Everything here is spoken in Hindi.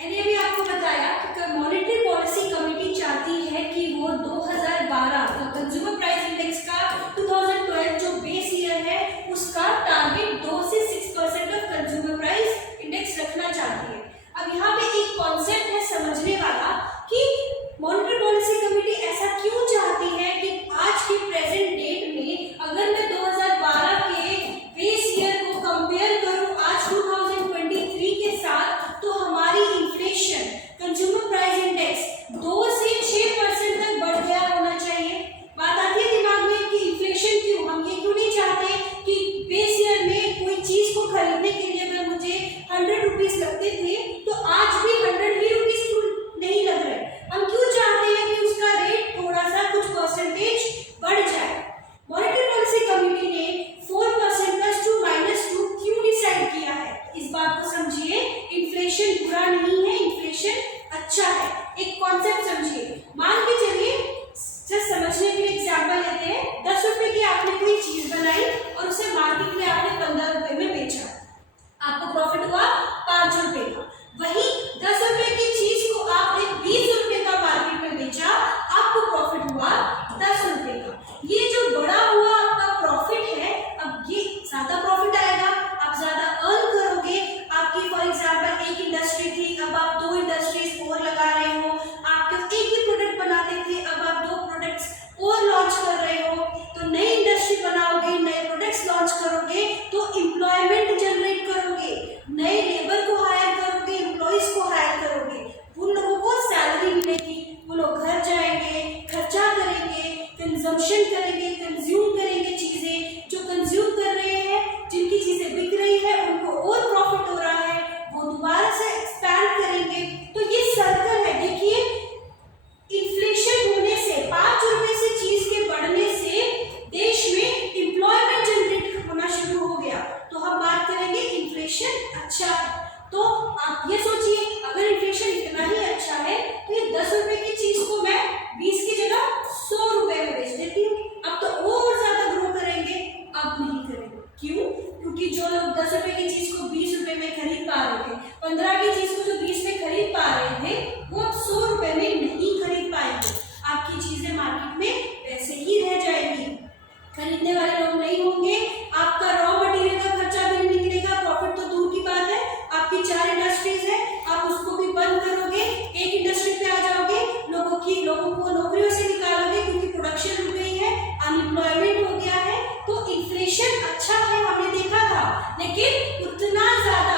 मैंने अभी आपको बताया कि मॉनेटरी पॉलिसी कमेटी चाहती है कि वो 2012 का कंज्यूमर प्राइस इंडेक्स का 2012 जो बेस ईयर है उसका टारगेट 2 से 6% ऑफ कंज्यूमर प्राइस इंडेक्स रखना चाहती है। अब यहाँ पे एक कॉन्सेप्ट है समझने वाला कि मॉनेटरी पॉलिसी कमेटी ऐसा क्यों चाहती है कि आज के प्रेजेंट डेट में अगर मैं 2012 के बेस ईयर को कंपेयर करूं आज 2023 के साथ तो हमारी इन्फ्लेशन कंज्यूमर प्राइस इंडेक्स 2 से 6% तक बढ़ गया होना चाहिए। बात आती है दिमाग में कि इन्फ्लेशन क्यों, हम ये क्यों नहीं चाहते कि बेस ईयर में कोई चीज को खरीदने के लिए अगर मुझे 100 रुपीज लगते थे तो आज भी 100 ही रुपीज नहीं लग रहे। हम क्यों चाहते हैं कि उसका रेट थोड़ा सा कुछ परसेंटेज बढ़ जाए। मॉनेटरी पॉलिसी कमेटी ने 4% +2 -2 क्यों डिसाइड किया है, इस बात को समझिए। इन्फ्लेशन बुरा नहीं है, इन्फ्लेशन अच्छा है। एक कॉन्सेप्ट समझिए। मान के चलिए, जस्ट समझने के लिए एग्जांपल लेते हैं। 10 रुपए की आपने कोई चीज बनाई और उसे मार्केट में आपने 15 रुपए में बेचा, आपको प्रॉफिट हुआ 5 रुपए का। वही 10 रुपए की चीज को आपने 20 रुपए का मार्केट में बेचा, आपको प्रॉफिट हुआ 10 रुपए का। ये जो बड़ा हुआ आपका प्रॉफिट है, अब ये ज्यादा प्रॉफिट आएगा, आप ज्यादा अर्न करोगे। आपकी फॉर एग्जांपल एक इंडस्ट्री थी, अब आप 2 इंडस्ट्रीज और लगा रहे हो। आपके एक ही प्रोडक्ट बनाते थे, अब आप 2 प्रोडक्ट्स और लॉन्च कर रहे हो। तो नई इंडस्ट्री बनाओगे, नए प्रोडक्ट्स लॉन्च करोगे तो एम्प्लॉयमेंट जनरेट करोगे, नए लेबर को हायर करोगे, एम्प्लॉइज को हायर करोगे। उन लोगों को सैलरी मिलेगी, वो लोग घर जाएंगे, खर्चा करेंगे, कंजम्पशन करेंगे, कंज्यूम करेंगे चीजें। जो कंज्यूम कर रहे हैं, जिनकी चीजें बिक रही है, उनको और प्रॉफिट हो रहा है, वो दोबारा से एक्सपैंड करेंगे। तो ये सर्कल है। देखिए, इन्फ्लेशन होने से 5 रुपए से चीज के बढ़ने से देश में एम्प्लॉयमेंट जनरेट होना शुरू हो गया। तो हम बात करेंगे इन्फ्लेशन अच्छा है। तो आप ये सोचिए, अगर इन्फ्लेशन इतना ही अच्छा है तो ये 10 रुपए की चीज को मैं 20 की जगह 100 रुपए में बेच देती हूँ। अब तो और ज्यादा ग्रो करेंगे। अब नहीं करेंगे। क्यों? क्योंकि जो लोग 10 रुपए की चीज को 20 रुपए में खरीद पा रहे थे, 15 की चीज को जो 20 में खरीद पा रहे थे, वो अब 100 रुपए में नहीं खरीद पाएंगे। आपकी चीजें मार्केट में वैसे ही रह जाएंगी, खरीदने वाले लोग नहीं होंगे। आपका रॉ मटेरियल का खर्चा भी नहीं निकलेगा, प्रॉफिट तो दूर की बात है। आपकी 4 इंडस्ट्रीज है, आप उसको भी बंद करोगे, एक इंडस्ट्री पे आ जाओगे, लोगों को नौकरियों से निकालोगे क्योंकि प्रोडक्शन रुक गई है, अनएम्प्लॉयमेंट हो गया है। तो इन्फ्लेशन अच्छा है, हमने देखा था, लेकिन उतना ज्यादा